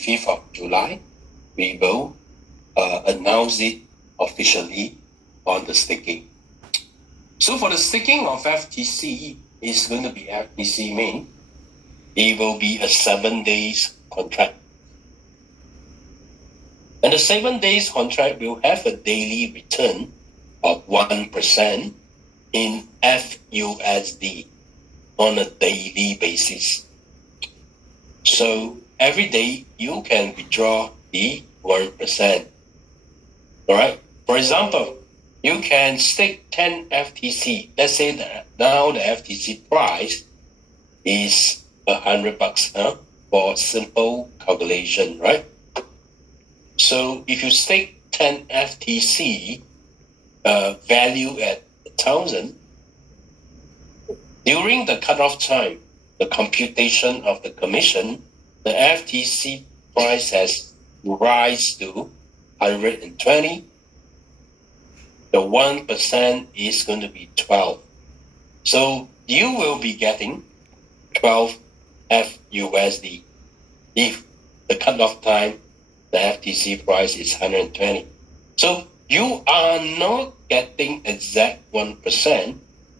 5th of July, we will announce it officially on the staking. So for the staking of FTC, it's going to be FTC main. It will be a 7 days contract. And the 7 days contract will have a daily return of 1% in FUSD on a daily basis. So every day you can withdraw the 1%. All right. For example, you can stake 10 FTC. Let's say that now the FTC price is $100, for simple calculation, right? So if you stake 10 FTC, value at 1,000, during the cutoff time, the computation of the commission, the FTC price has rise to 120. The 1% is going to be 12. So you will be getting 12 FUSD if the cutoff time, the FTC price is 120. So you are not getting exact 1%.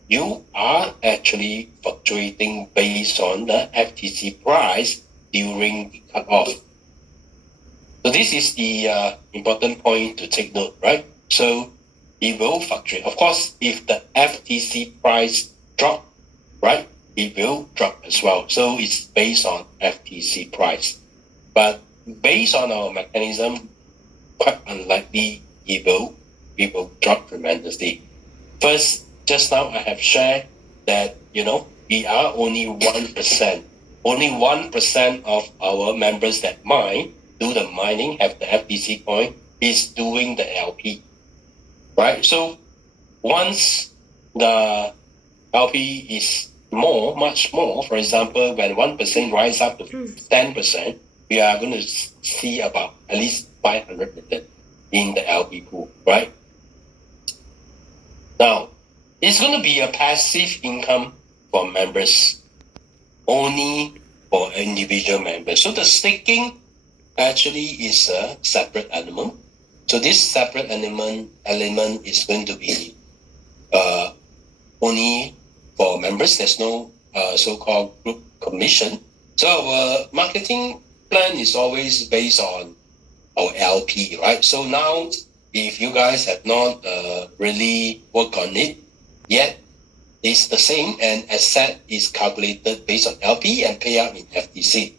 You are actually fluctuating based on the FTC price during the cutoff. So this is the important point to take note, right? So it will fluctuate. Of course, if the FTC price drop, right, it will drop as well. So it's based on FTC price. But based on our mechanism, quite unlikely it will drop tremendously. First, just now I have shared that, we are only 1%. Only 1% of our members that mine, do the mining, have the FTC coin, is doing the LP. Right? So once the LP is much more, for example, when 1% rise up to 10%, we are going to see about at least 500 million in the LP pool, right? Now, it's going to be a passive income for members, only for individual members. So the staking actually is a separate element. So this separate element is going to be only for members. There's no so-called group commission. So our marketing plan is always based on our LP, right? So now, if you guys have not really worked on it yet, it's the same, and asset is calculated based on LP and payout in FTC.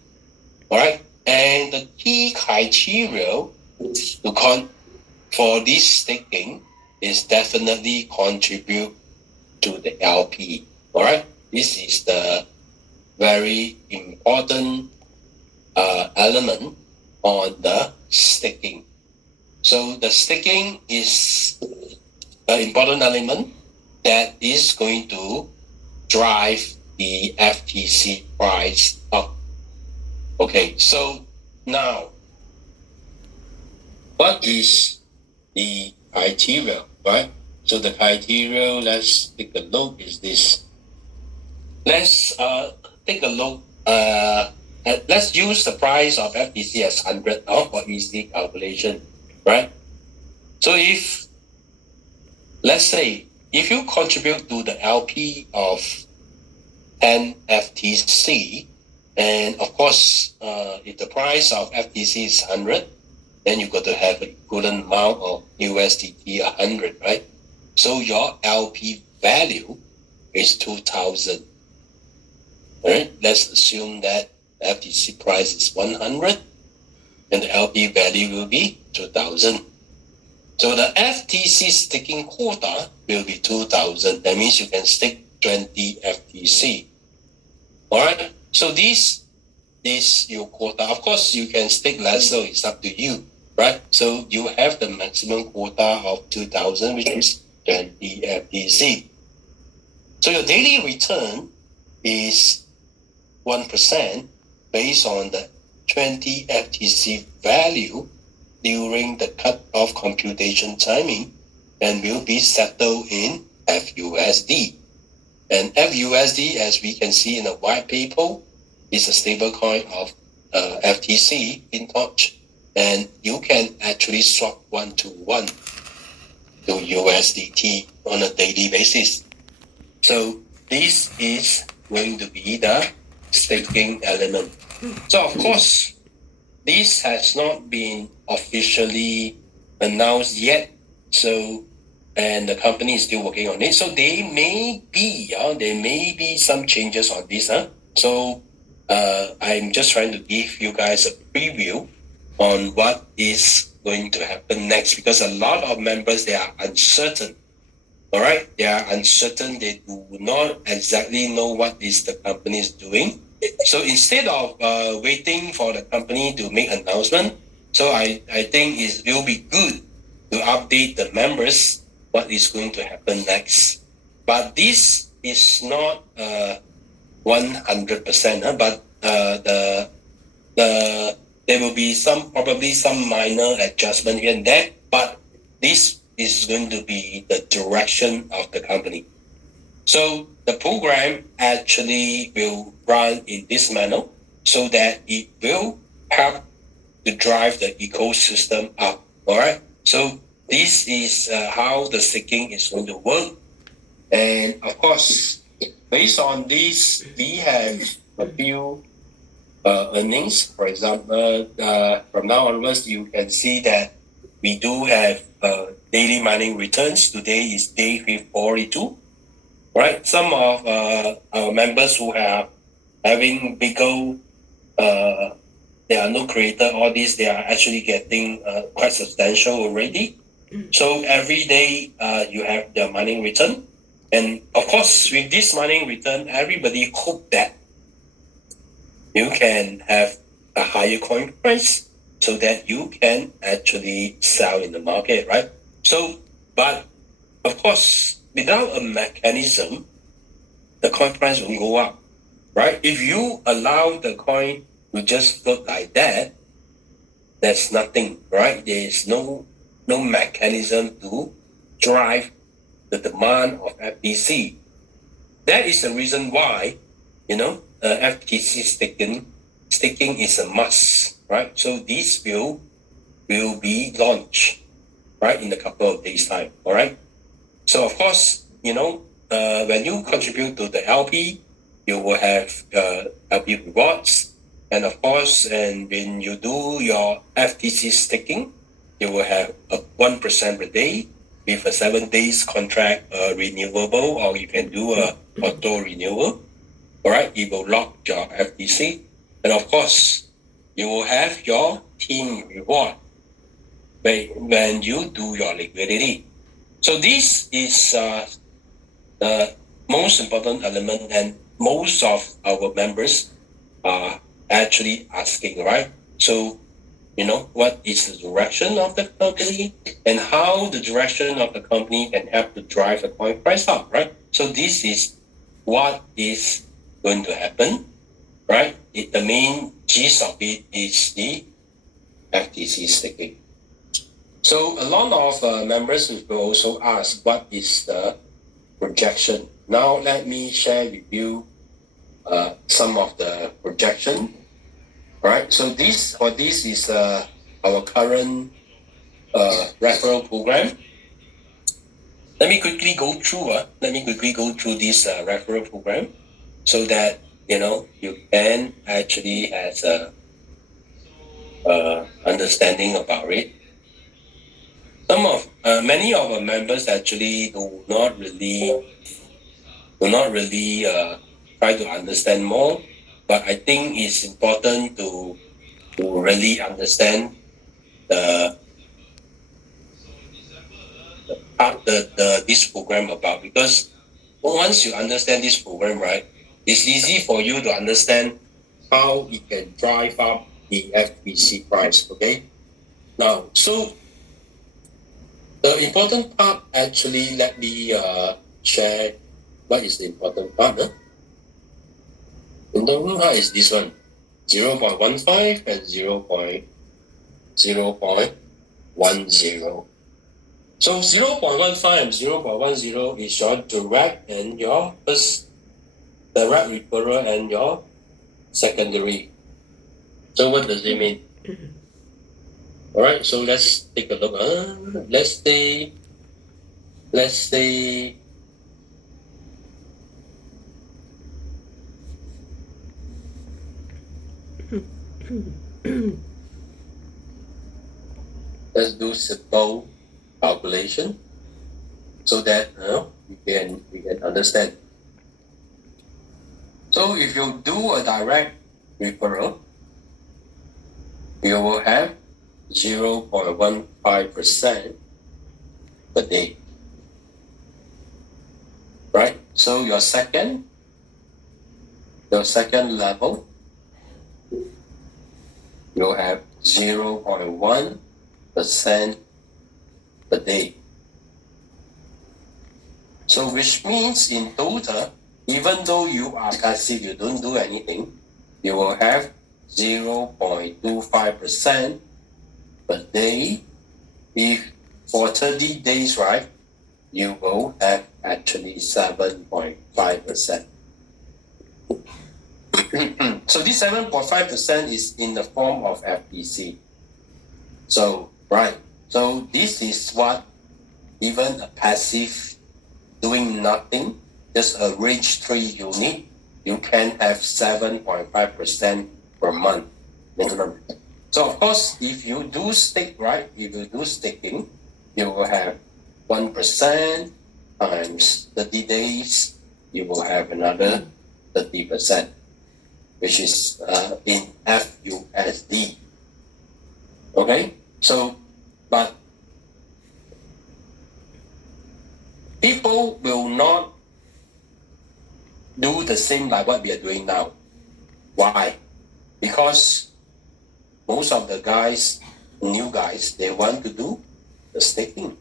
All right, and the key criteria for this staking is definitely contribute to the LP. All right, this is the very important element on the staking. So the staking is an important element that is going to drive the FTC price up. Okay, so now, what is the criteria, right? So the criteria, let's take a look, is this. Let's take a look. Let's use the price of FTC as 100 for easy calculation, right? So if, let's say, if you contribute to the LP of 10 FTC, and of course, if the price of FTC is 100, then you got to have an equivalent amount of USDT 100, right? So your LP value is 2,000. Right? Let's assume that the FTC price is 100, and the LP value will be 2,000. So the FTC staking quota will be 2,000. That means you can stake 20 FTC. All right. So this is your quota. Of course, you can stake less, so it's up to you, right? So you have the maximum quota of 2,000, which is 20 FTC. So your daily return is 1% based on the 20 FTC value during the cut-off computation timing, and will be settled in FUSD. And FUSD, as we can see in the white paper, is a stable coin of FTC Fintoch, and you can actually swap 1-to-1 to USDT on a daily basis. So this is going to be the staking element. So of course, this has not been officially announced yet. So, and the company is still working on it. So there may be some changes on this. So I'm just trying to give you guys a preview on what is going to happen next, because a lot of members, they are uncertain. All right, they are uncertain. They do not exactly know what is the company is doing. So instead of waiting for the company to make announcement, so I think it will be good to update the members what is going to happen next. But this is not 100%, but there will be probably some minor adjustment here and there, but this is going to be the direction of the company. So the program actually will run in this manner so that it will help to drive the ecosystem up. All right. So this is how the staking is going to work. And of course, based on this, we have a few earnings. For example, from now onwards, you can see that we do have daily mining returns. Today is day 42. Right, some of our members who are having bigger, they are no creator, all these, they are actually getting quite substantial already. So every day you have the mining return. And of course, with this mining return, everybody hope that you can have a higher coin price so that you can actually sell in the market, right? So, but of course, without a mechanism, the coin price will go up, right? If you allow the coin to just float like that, there's nothing, right? There is no mechanism to drive the demand of FTC. That is the reason why, FTC staking is a must, right? So this will be launched, right, in a couple of days' time, all right? So of course, when you contribute to the LP, you will have LP rewards. And of course, and when you do your FTC staking, you will have a 1% per day with a 7 days contract renewable, or you can do a auto renewal. All right, it will lock your FTC. And of course, you will have your team reward when you do your liquidity. So this is the most important element, and most of our members are actually asking, right? So, what is the direction of the company and how the direction of the company can help to drive the coin price up, right? So this is what is going to happen, right? The main gist of it is the FTC staking. So a lot of members will also ask, what is the projection? Now let me share with you some of the projection. All right. So this is our current referral program. Let me quickly go through. This referral program so that you can actually have a understanding about it. Many of our members actually do not really try to understand more, but I think it's important to really understand this program about, because once you understand this program, right, it's easy for you to understand how it can drive up the FTC price. Okay. Now, so the important part, actually, let me share what is the important part. The important part is this one, 0.15 and 0.10. So 0.15 and 0.10 is your direct and your first direct referral and your secondary. So what does it mean? All right, so let's take a look. Let's say let's do simple calculation so that we can understand. So if you do a direct referral, you will have 0.15% per day. Right? So your second level, you'll have 0.1% per day. So which means in total, even though you are passive, you don't do anything, you will have 0.25% per day. If for 30 days, right, you will have actually 7.5%. So this 7.5% is in the form of FTC. So, right. So this is what even a passive doing nothing, just a range 3 unit, you can have 7.5% per month minimum. So of course, if you do stick, right, if you do sticking, you will have 1% times 30 days, you will have another 30%, which is in FUSD. Okay, so, but people will not do the same like what we are doing now. Why? Because most of the guys, new guys, they want to do the staking.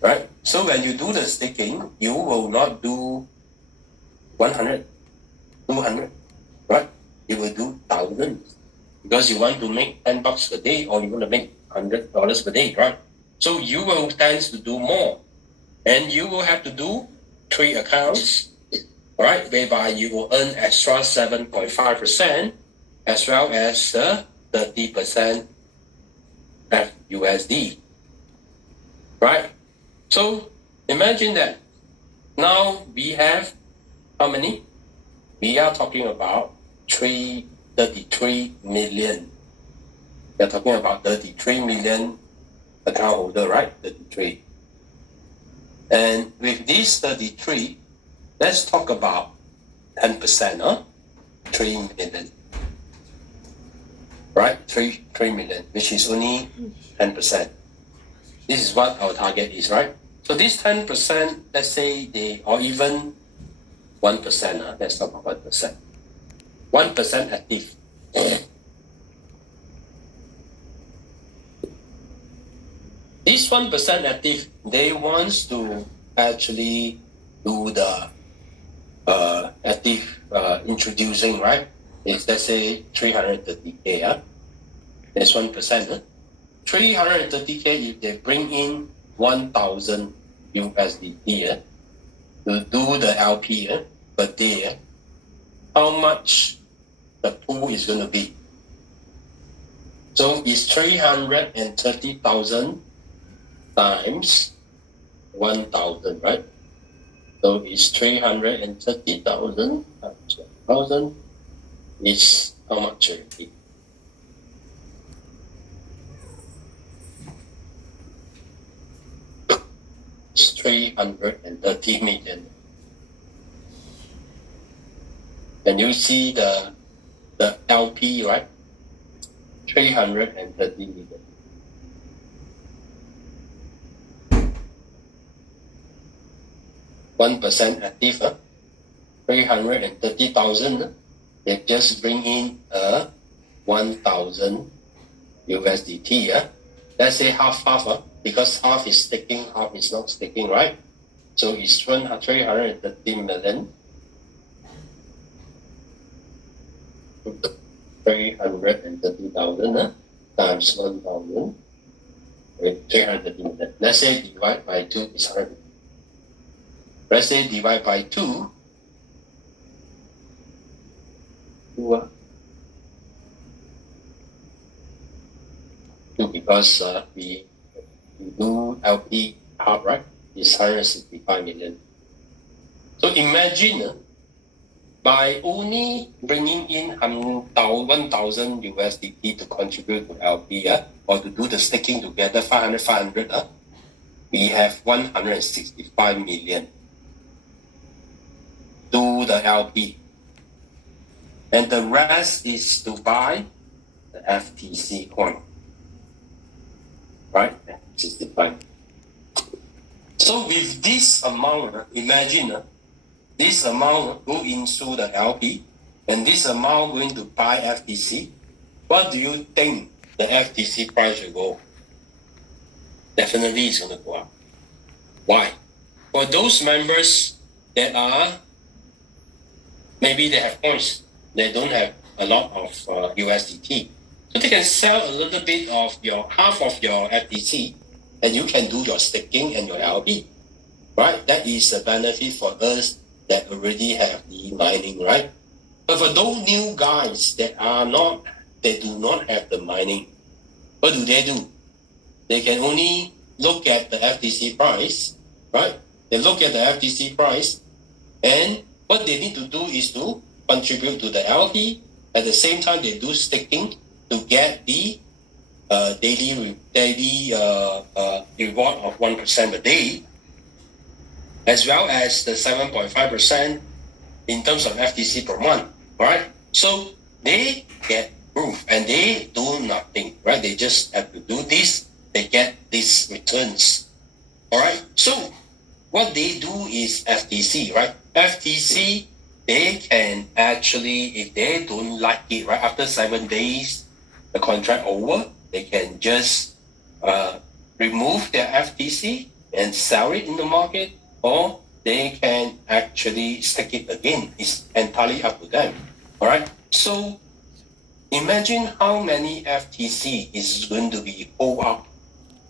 Right? So when you do the staking, you will not do 100, 200, right? You will do thousands because you want to make $10 per day or you want to make $100 per day, right? So you will tend to do more. And you will have to do 3 accounts, right, whereby you will earn extra 7.5% as well as the 30% FUSD, right? So imagine that now we have how many? We are talking about 33 million. We are talking about 33 million account holder, right? 33. And with these 33, let's talk about 10%, 3 million. Right? 3 million, which is only 10%. This is what our target is, right? So this 10%, let's say or even 1%, let's talk about 1%. 1% active. This 1% active, they want to actually do the active introducing, right? It's, let's say 330K, that's 1%. 330K, if they bring in 1,000 USDT to do the LP per day, how much the pool is going to be? So it's 330,000 times 1,000, right? So it's 330,000 times 1,000 is how much already? It's 330 million. And you see the LP, right? 330 million. %1% active, 330,000. They just bring in 1,000 USDT. Let's say half, because half is staking, half is not staking, right? So it's 330 million. 330,000 times 1,000. 330 million. Let's say divide by 2 is 100. Let's say divide by 2. because we do LP half, right? It's 165 million. So imagine by only bringing in 1,000 USDT to contribute to LP, or to do the staking together, 500, we have 165 million to the LP. And the rest is to buy the FTC coin. Right? 65. So with this amount, imagine this amount go into the LP, and this amount going to buy FTC. What do you think the FTC price will go? Definitely it's going to go up. Why? For those members that are, maybe they have points, they don't have a lot of USDT. So they can sell a little bit of half of your FTC, and you can do your staking and your LP. Right? That is a benefit for us that already have the mining, right? But for those new guys that do not have the mining, what do? They can only look at the FTC price, right? They look at the FTC price, and what they need to do is to contribute to the LP. At the same time, they do staking to get the daily reward of 1% a day, as well as the 7.5% in terms of FTC per month, right? So they get proof and they do nothing, right? They just have to do this, they get these returns, all right? So what they do is FTC, right? FTC, they can actually, if they don't like it, right, after 7 days, the contract over, they can just remove their FTC and sell it in the market, or they can actually stake it again. It's entirely up to them. All right. So imagine how many FTC is going to be hold up,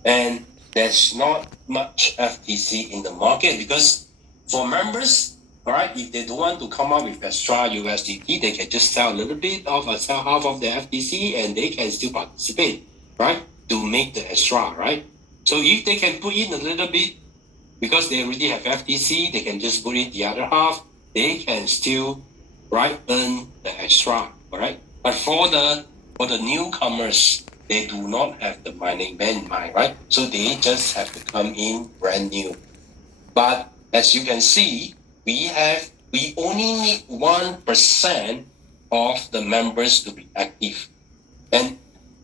and there's not much FTC in the market because for members, all right, if they don't want to come up with extra USDT, they can just sell a little bit of sell half of the FTC, and they can still participate, right, to make the extra, right? So if they can put in a little bit, because they already have FTC, they can just put in the other half. They can still, right, earn the extra, all right? But for the newcomers, they do not have the mining ban mind, right? So they just have to come in brand new. But as you can see, we only need 1% of the members to be active. And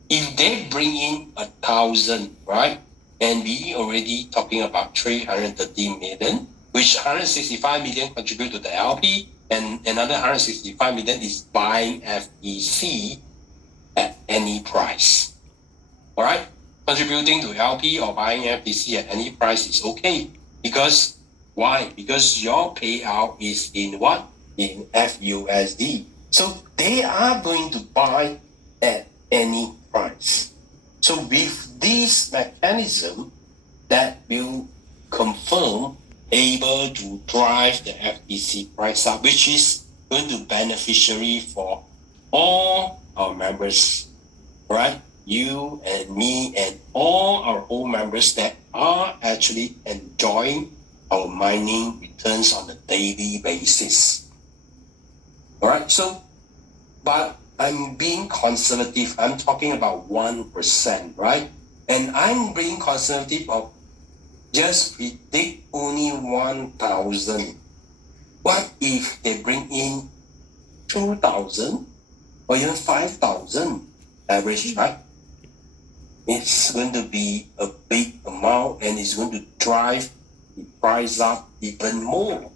if they bring in 1,000, right? And we already talking about 330 million, which 165 million contribute to the LP, and another 165 million is buying FEC at any price. All right? Contributing to LP or buying FEC at any price is okay. Because why? Because your payout is in what? In FUSD. So they are going to buy at any price. So with this mechanism, that will confirm able to drive the FTC price up, which is going to beneficiary for all our members, right? You and me and all our old members that are actually enjoying our mining returns on a daily basis. All right, so, but I'm being conservative. I'm talking about 1%, right? And I'm being conservative of just predict only 1,000. What if they bring in 2,000 or even 5,000 average, right? It's going to be a big amount and it's going to drive the price up even more,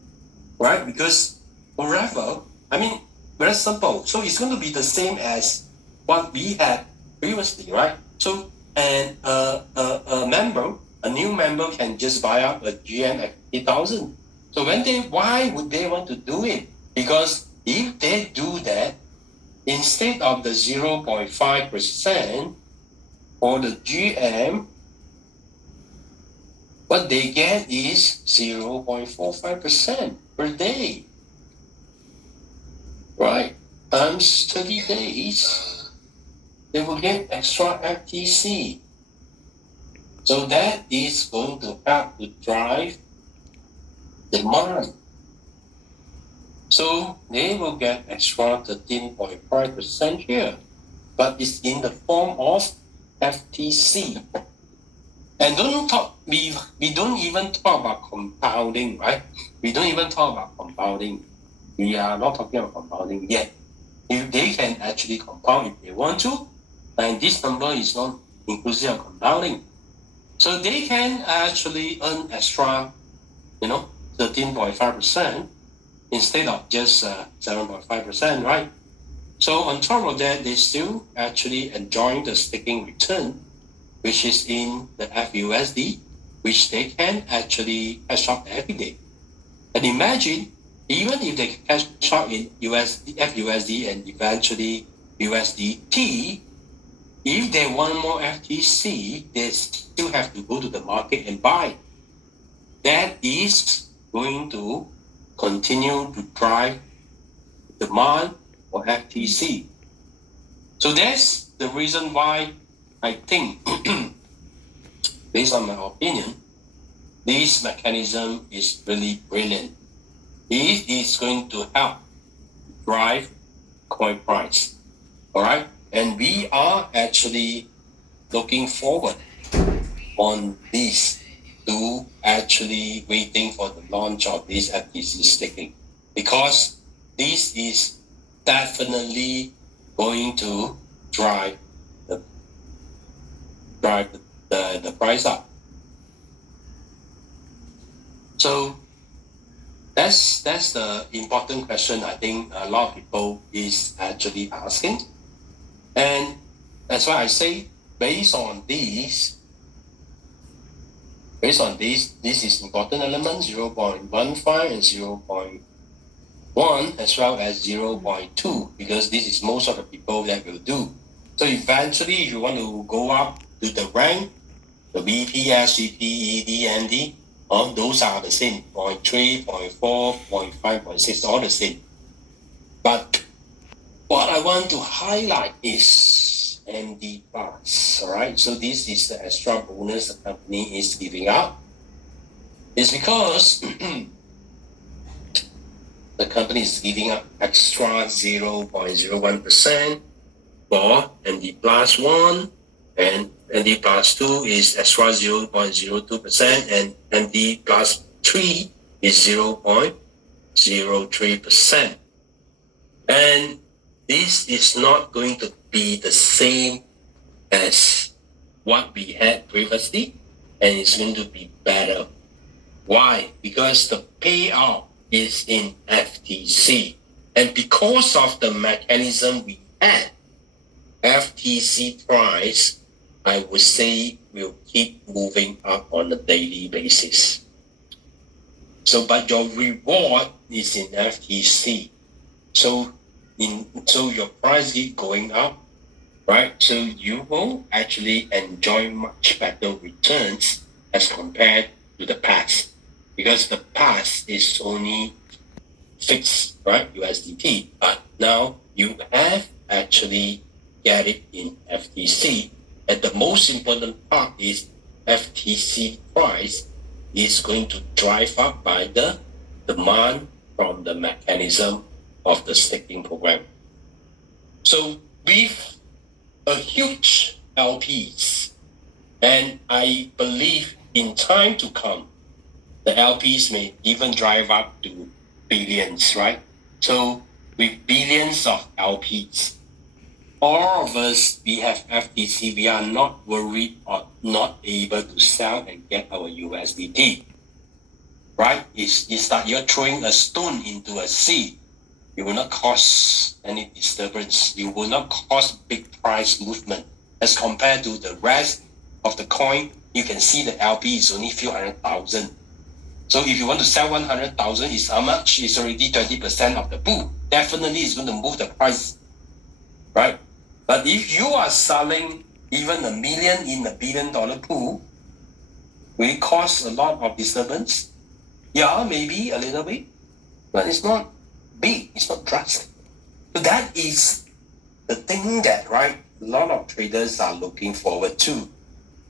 right? Because forever, I mean, very simple. So it's going to be the same as what we had previously, right? So, and a new member can just buy up a GM at 50,000. So why would they want to do it? Because if they do that, instead of the 0.5% for the GM, what they get is 0.45% per day. Right? Times 30 days, they will get extra FTC. So that is going to help to drive demand. So they will get extra 13.5% here, but it's in the form of FTC. And we don't even talk about compounding, right? We don't even talk about compounding. We are not talking about compounding yet. If they can actually compound if they want to, and this number is not inclusive of compounding. So they can actually earn extra, 13.5% instead of just 7.5%, right? So on top of that, they still actually enjoying the staking return, which is in the FUSD, which they can actually cash out every day. And imagine, even if they cash out in FUSD and eventually USDT, if they want more FTC, they still have to go to the market and buy. That is going to continue to drive demand for FTC. So that's the reason why I think, based on my opinion, this mechanism is really brilliant. It is going to help drive coin price. All right. And we are actually looking forward on this to actually waiting for the launch of this FTC staking, because this is definitely going to drive the price up. So that's the important question I think a lot of people is actually asking. And that's why I say based on this, this is important element 0.15 and 0.1 as well as 0.2, because this is most of the people that will do. So eventually, if you want to go up to the rank, the VP, SCP, ED, ND, those are the same, 0.3, 0.4, 0.5, 0.6, all the same. But what I want to highlight is MD Plus, all right? So this is the extra bonus the company is giving out. It's because the company is giving up extra 0.01% for MD Plus 1, and MD Plus 2 is extra 0.02%, and MD Plus 3 is 0.03%. And this is not going to be the same as what we had previously, and it's going to be better. Why? Because the payout is in FTC. And because of the mechanism we had, FTC price, I would say, will keep moving up on a daily basis. So, but your reward is in FTC. So your price is going up, right? So you will actually enjoy much better returns as compared to the past, because the past is only fixed, right? USDT, but now you have actually get it in FTC. And the most important part is FTC price is going to drive up by the demand from the mechanism of the staking program. So with a huge LPs, and I believe in time to come, the LPs may even drive up to billions, right? So with billions of LPs, all of us, we have FTC, we are not worried or not able to sell and get our USDT, right? It's like you're throwing a stone into a sea. You will not cause any disturbance. You will not cause big price movement. As compared to the rest of the coin, you can see the LP is only a few 100,000. So if you want to sell 100,000, is how much? It's already 20% of the pool. Definitely it's going to move the price, right? But if you are selling even $1 million in $1 billion pool, will it cause a lot of disturbance? Yeah, maybe a little bit, but it's not big, it's not drastic. So that is the thing that, right, a lot of traders are looking forward to.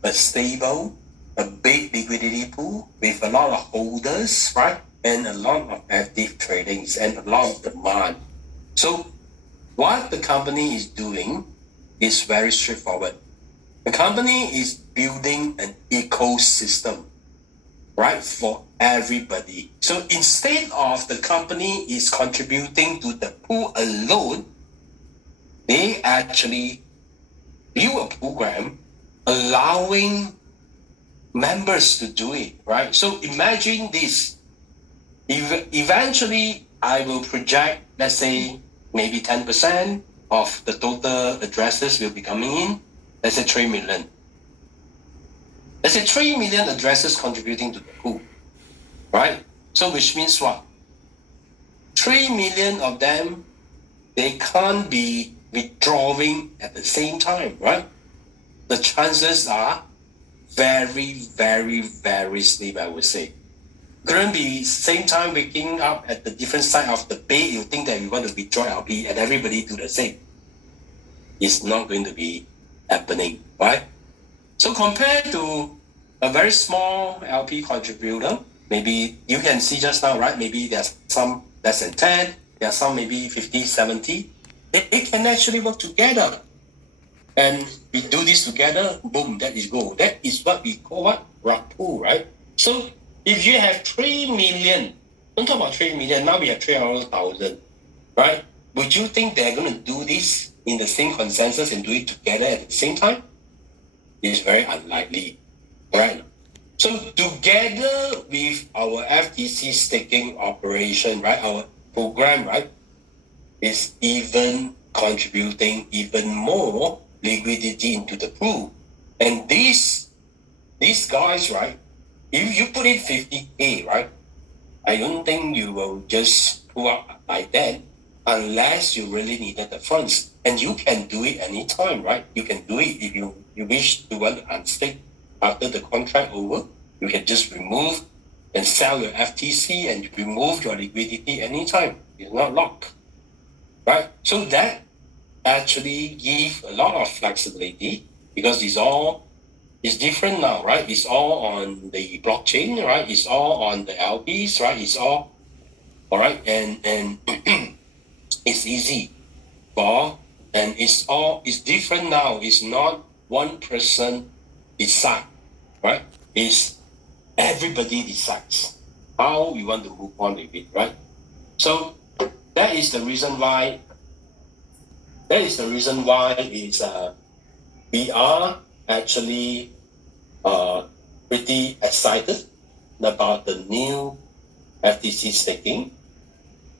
A stable a big liquidity pool with a lot of holders, right? And a lot of active tradings and a lot of demand. So what the company is doing is very straightforward. The company is building an ecosystem, right, for everybody. So instead of the company is contributing to the pool alone, they actually build a program allowing members to do it, right? So imagine this. Eventually, I will project, let's say, maybe 10% of the total addresses will be coming in. Let's say 3 million. Let's say 3 million addresses contributing to the pool, right? So which means what? 3 million of them, they can't be withdrawing at the same time, right? The chances are very, very, very slim, I would say. Couldn't be same time waking up at the different side of the bed, you think that you want to withdraw LP and everybody do the same. It's not going to be happening, right? So compared to a very small LP contributor, maybe you can see just now, right? Maybe there's some less than 10, there are some maybe 50, 70. They can actually work together. And we do this together, boom, that is gold. That is what we call what? Rug pull, right? So if you have 3 million, don't talk about 3 million, now we have 300,000, right? Would you think they're going to do this in the same consensus and do it together at the same time? It's very unlikely, right? So together with our FTC staking operation, right, our program, right, is even contributing even more liquidity into the pool. And these guys, right, if you put in 50K, right, I don't think you will just pull up like that unless you really needed the funds. And you can do it anytime, right? You can do it if you wish to want to unstake after the contract over. You can just remove and sell your FTC and remove your liquidity anytime. It's not locked, right? So that actually give a lot of flexibility because it's different now, right? It's all on the blockchain, right? It's all on the LPs, right? It's all right, and it's easy and it's different now. It's not one person decide, right? It's everybody decides how we want to move on with it, right? So that is the reason why it's we are actually pretty excited about the new FTC staking.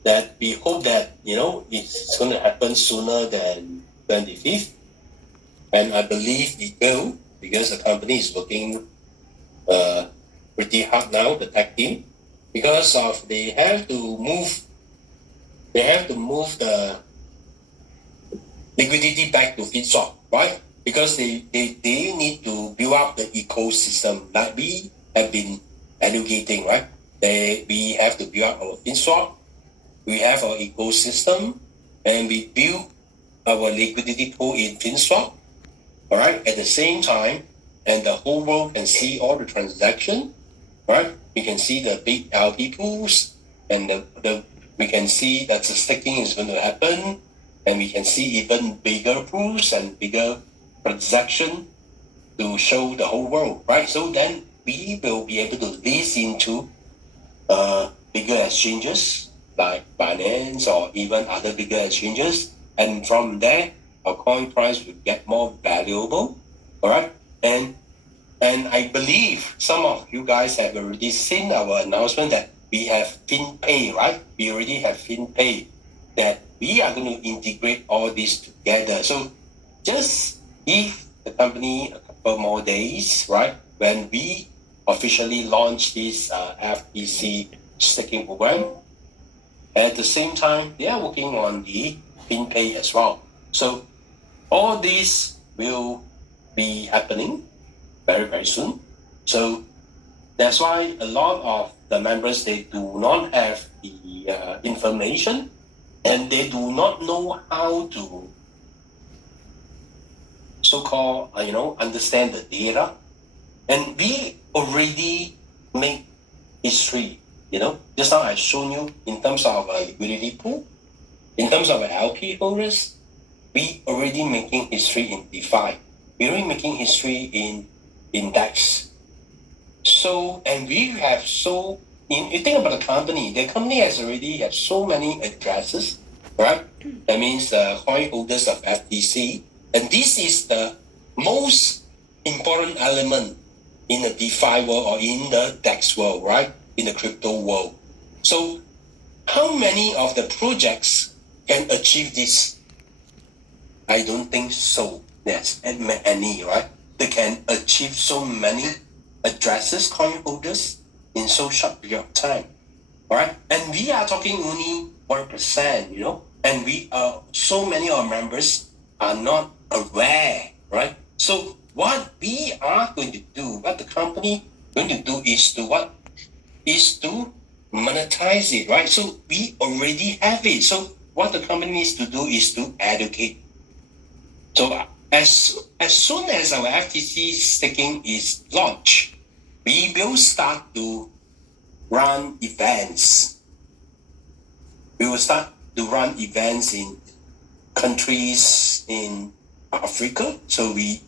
That we hope that it's going to happen sooner than 25th, and I believe it will because the company is working pretty hard now, the tech team, because of they have to move the liquidity back to Fintoch, right? Because they need to build up the ecosystem that we have been educating, right? We have to build up our Fintoch, we have our ecosystem, and we build our liquidity pool in Fintoch, all right? At the same time, and the whole world can see all the transaction, right? We can see the big LP pools, and we can see that the staking is going to happen, and we can see even bigger pools and bigger transaction to show the whole world, right? So then we will be able to list into bigger exchanges like Binance or even other bigger exchanges, and from there our coin price will get more valuable, all right? And I believe some of you guys have already seen our announcement that we have FinPay, right? We already have FinPay, that we are going to integrate all this together. So just give the company a couple more days, right? When we officially launch this FTC staking program. At the same time, they are working on the FinPay as well. So all this will be happening very, very soon. So that's why a lot of the members, they do not have the information and they do not know how to so-called, understand the data And we already make history, just now I've shown you in terms of a liquidity pool, in terms of LP holders, we already making history in DeFi. We're already making history in index. So, and we have you think about the company has already had so many addresses, right? That means the coin holders of FTC. And this is the most important element in the DeFi world or in the DEX world, right? In the crypto world. So, how many of the projects can achieve this? I don't think so. Yes, any, right? They can achieve so many addresses, coin holders in so short period of time. All right. And we are talking only 1%, and we are so many of our members are not aware, right? So what we are going to do, what the company going to do is to what? Is to monetize it, right? So we already have it. So what the company needs to do is to educate. So as soon as our FTC staking is launched, we will start to run events. We will start to run events in countries in Africa. So we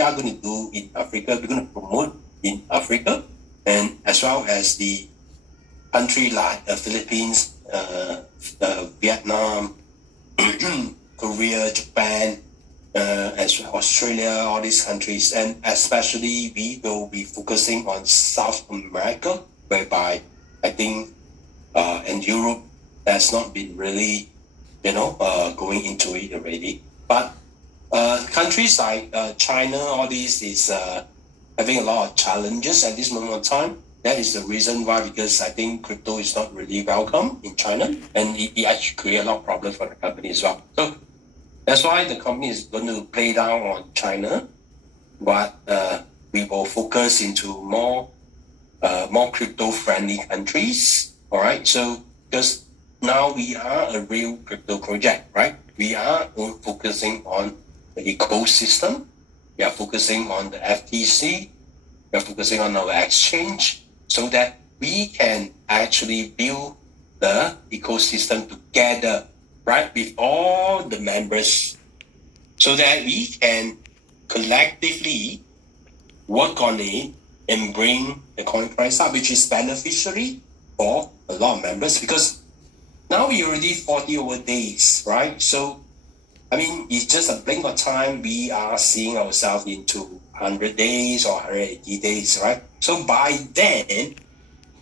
are going to do in Africa. We're going to promote in Africa, and as well as the country like the Philippines, Vietnam, Korea, Japan, as well Australia, all these countries, and especially we will be focusing on South America, whereby I think and Europe has not been really, going into it already. But countries like China, all these is having a lot of challenges at this moment of time. That is the reason why, because I think crypto is not really welcome in China, and it actually create a lot of problems for the company as well. So that's why the company is going to play down on China, but we will focus into more crypto-friendly countries. All right, so because now we are a real crypto project, right? We are focusing on the ecosystem. We are focusing on the FTC. We are focusing on our exchange so that we can actually build the ecosystem together, right, with all the members, so that we can collectively work on it and bring the coin price up, which is beneficiary for a lot of members, because now we already 40 over days, right? So, I mean, it's just a blink of time. We are seeing ourselves into 100 days or 180 days, right? So by then,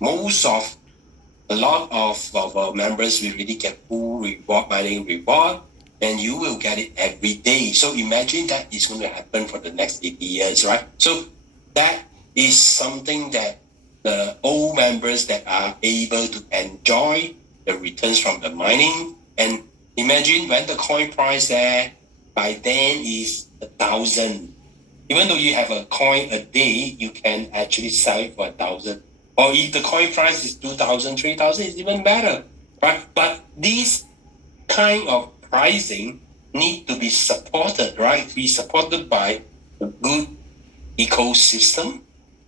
a lot of our members will really get full reward, mining reward, and you will get it every day. So imagine that is going to happen for the next 80 years, right? So that is something that the old members that are able to enjoy the returns from the mining. And imagine when the coin price there by then is 1,000. Even though you have a coin a day, you can actually sell it for 1,000. Or if the coin price is 2,000, 3,000, it's even better. Right? But these kind of pricing need to be supported, right? Be supported by a good ecosystem,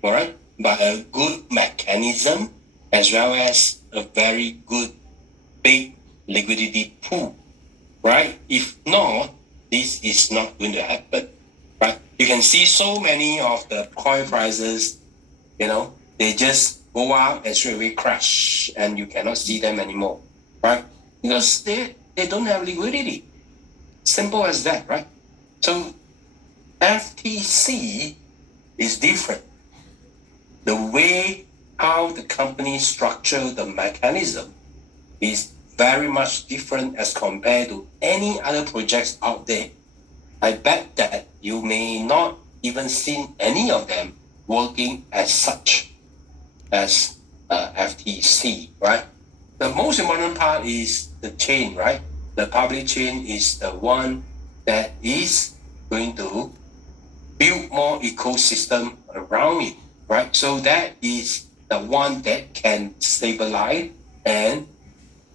all right? By a good mechanism, as well as a very good big liquidity pool, right? If not, this is not going to happen, right? You can see so many of the coin prices, they just go up and straight away crash, and you cannot see them anymore, right? Because they don't have liquidity. Simple as that, right? So FTC is different. The way how the company structure the mechanism is very much different as compared to any other projects out there. I bet that you may not even seen any of them working as such as FTC, right? The most important part is the chain, right? The public chain is the one that is going to build more ecosystem around it, right? So that is the one that can stabilize and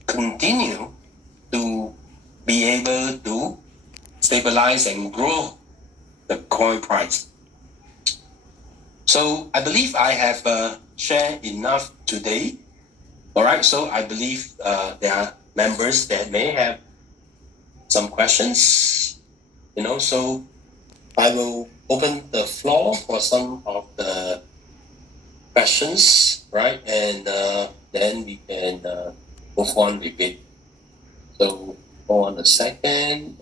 continue to be able to stabilize and grow the coin price. So I believe I have shared enough today. All right. So I believe there are members that may have some questions. So I will open the floor for some of the questions, right? And then we can move on with it. So hold on a second.